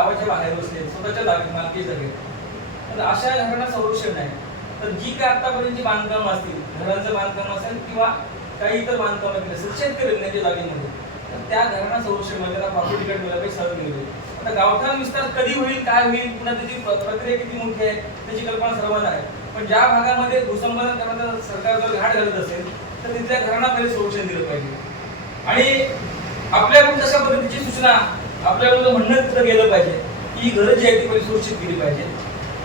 गावाच्या बाहेर बसले, स्वतःच्या जागेत मालकी जागेत, तर अशा घरांना संरक्षण नाही. तर जी काय आतापर्यंतची बांधकाम असतील, घरांचं बांधकाम असेल किंवा काही इतर बांधकाम असेल शेतकऱ्यांच्या जागेमध्ये, तर त्या घरांना संरक्षण म्हणजे त्याला प्रॉपर्टी कार्ड मिळालं पाहिजे सर्व मिळेल. आता गावठाण विस्तार कधी होईल, काय होईल, पुन्हा त्याची प्रक्रिया किती मोठी आहे त्याची कल्पना सर्वांना आहे. पण ज्या भागामध्ये भूसंपादन करण्याचा सरकार जर घाट घालत असेल तर तिथल्या घरांना पहिले संरक्षण दिलं पाहिजे. आणि आपल्याकडून तशा पद्धतीची सूचना आपल्याकडून म्हणणं तिथं गेलं पाहिजे की घरं जी आहेत ती पहिले सुरक्षित केली पाहिजे.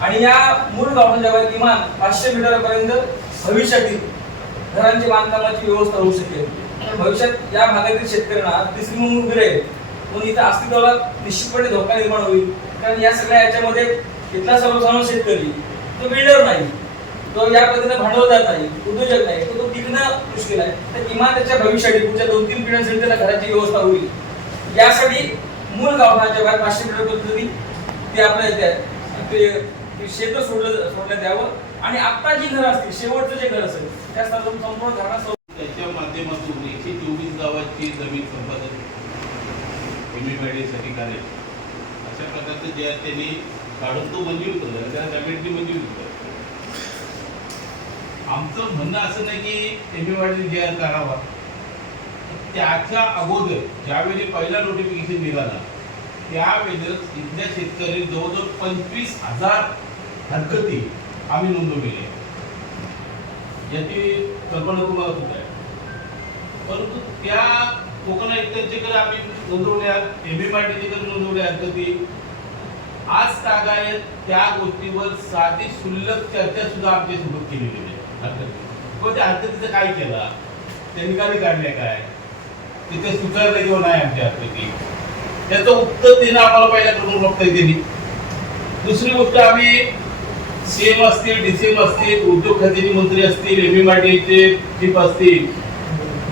आणि या मूळ गावाच्या जवळ किमान 500 मीटरपर्यंत भविष्यातील घरांची बांधकामाची व्यवस्था होऊ शकेल. भविष्यात या भागातील शेतकऱ्यांना तिसरी म्हणून उभी राहील, पण इथं अस्तित्वाला निश्चितपणे धोका निर्माण होईल. कारण या सगळ्या याच्यामध्ये इथला सर्वसामान्य शेतकरी तो बिल्डर नाही, तो या पद्धतीने भांडवलदार नाही, उद्योजक नाही, तो टिकणं मुश्किल आहे. तर किमान त्याच्या भविष्यासाठी पुढच्या 2-3 पिढ्यांसाठी त्याला घराची व्यवस्था होईल. यासाठी मूळ गावठाणाच्या बाहेर 500 मीटर पद्धती ते आपल्या इथे ते शेत सोडण्यात यावं. आणि आता जी घरं असतील, शेवटचं जे घर असेल त्या संपूर्ण घरांना त्याच्या माध्यमातून 124 गावाची जमीन संपादन साठी काढेल अशा प्रकारचं जे आहे त्यांनी काढून तो मंजूर केलं, त्या कमिटीने मंजूर केलं. आमचं म्हणणं असं नाही की एमएमआयडी जे आहे काढावा, त्याच्या अगोदर ज्यावेळी पहिला नोटिफिकेशन निघाला त्यावेळेस इथल्या शेतकरी जवळजवळ 25,000 हरकती आम्ही नोंदवलेल्या, याची कल्पना तुम्हाला होत आहे. परंतु त्या कोकण आयुक्तांच्याकडे आम्ही नोंदवल्या, एमएमआरडीच्याकडे नोंदवल्या हरकती. आज तागायत त्या गोष्टीवर साधी शुल्लक चर्चा सुद्धा आमच्यासोबत केलेली आहे. हरकती त्या हरकतीचं काय केलं, त्या निकाली काढल्या काय, तिथे स्वीकारले किंवा नाही आमच्या हरकती, त्याचं उत्तर देणं आम्हाला पहिल्या क्रमांक बघता येते. दुसरी गोष्ट, आम्ही सीएम असतील, डीसीएम असतील, उद्योग खात्याचे मंत्री असतील, एमएमआरडीचे चीफ असतील,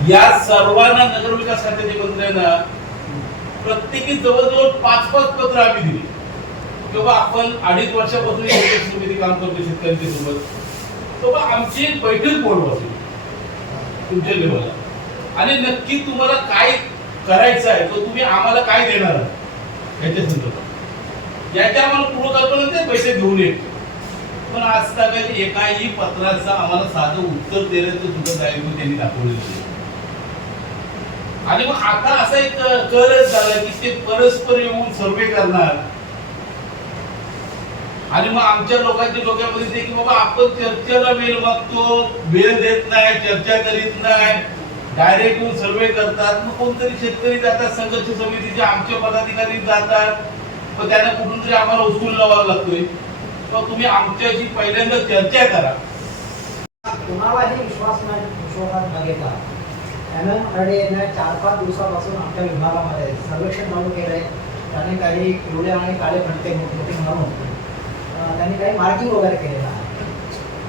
या सर्वांना नगरविकास खात्याच्या मंत्र्यांना प्रत्येकी जवळजवळ 5-5 पत्र आम्ही दिली किंवा आपण 2.5 वर्षापासून समिती काम करतो शेतकऱ्यांच्या सोबत, तेव्हा आमची बैठक बोलवा तुमच्या लेवलला आणि नक्की तुम्हाला काय करायचं आहे, तो तुम्ही आम्हाला काय देणार याच्या संदर्भात याच्या आम्हाला पूर्वकल्पना पैसे घेऊन येत. पण आज तक एकाही पत्राचं आम्हाला साधं उत्तर देण्याचं सुद्धा दायित्व त्यांनी दाखवलेलं नाही. आणि मग आता असा एक करच झाला की ते परस्पर येऊन सर्वे करणार आणि मग आमच्या लोकांच्या डोक्यामध्ये ते की बाबा आपण चर्चेला वेळ मागतो, वेळ देत नाही, चर्चा करीत नाही, डायरेक्ट येऊन सर्वे करतात. मग कोणतरी शेतकरी जातात, संघर्ष समितीचे आमचे पदाधिकारी जातात, पण त्यांना कुठून तरी आम्हाला उचलून लावावा लागतोय. तर तुम्ही आमच्याशी पहिल्यांदा चर्चा करा. कुणालाही विश्वासात न घेता एमएमआरडीने 4-5 दिवसापासून आमच्या विभागामध्ये सर्वेक्षण चालू केलंय. त्यांनी काही पिवळे आणि काळे पट्टे मोठे म्हणून त्यांनी काही मार्किंग वगैरे केलेलं आहे.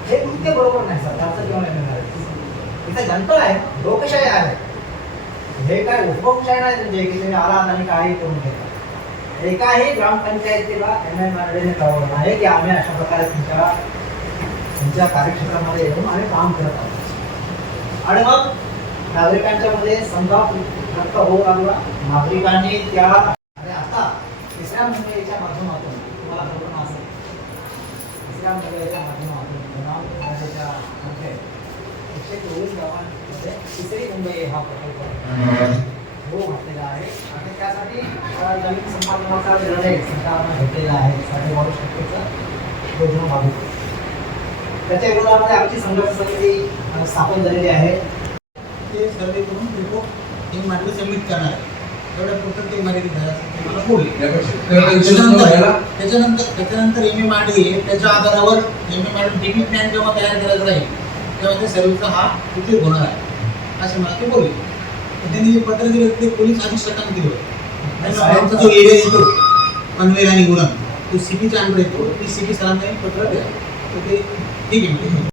हे कृत्य बरोबर नाही सरकारचं किंवा एमएमआरडी. इथे जनता आहे, लोकशाही आहे, हे काय उपभोगशाही नाही म्हणजे की तुम्ही आलात आणि काही करून घेता. एकाही ग्रामपंचायतीला एमएमआरडीने कळवलं नाही की आम्ही अशा प्रकारे तुमच्या कार्यक्षेत्रामध्ये येऊन आम्ही काम करत आहोत. आणि मग नागरिकांच्या मध्ये संताप व्यक्त होऊ लागला. नागरिकांनी त्या आणि आता तिसऱ्या महिन्याच्या माध्यमातून तुम्हाला कल्पना असेल, तिसऱ्या महिन्याच्या माध्यमातून 124 गावांमध्ये तिसरी मुंबई हा प्रकल्प हो घातलेला आहे. आणि त्यासाठी जमीन संपादनाचा निर्णय सरकारनं घेतलेला आहे. 2.5% योजना लागू. त्याच्या विरोधामध्ये आमची संघर्ष समिती स्थापन झालेली आहे. ते सर्वे करून रिपोर्ट एमआरडी सबमिट करणार आहे. एवढ्या पुरतं ते मर्यादित झालं मला बोलले. त्याच्यानंतर एमएमआरडी त्याच्या आधारावर एमएमआरडी डीपी प्लॅन जेव्हा तयार करायचा राहील तेव्हा त्या सर्वेचा हा उद्योग होणार आहे असे मला ते बोलले. त्यांनी जे पत्र दिलं ते पोलीस अधीक्षकांनी दिलं. साहेबचा जो एरिया येतो पनवेल आणि गुणन तो सिटीच्या अंडर येतो. ती सिटी सरांना पत्र द्या. तर ते ठीक आहे.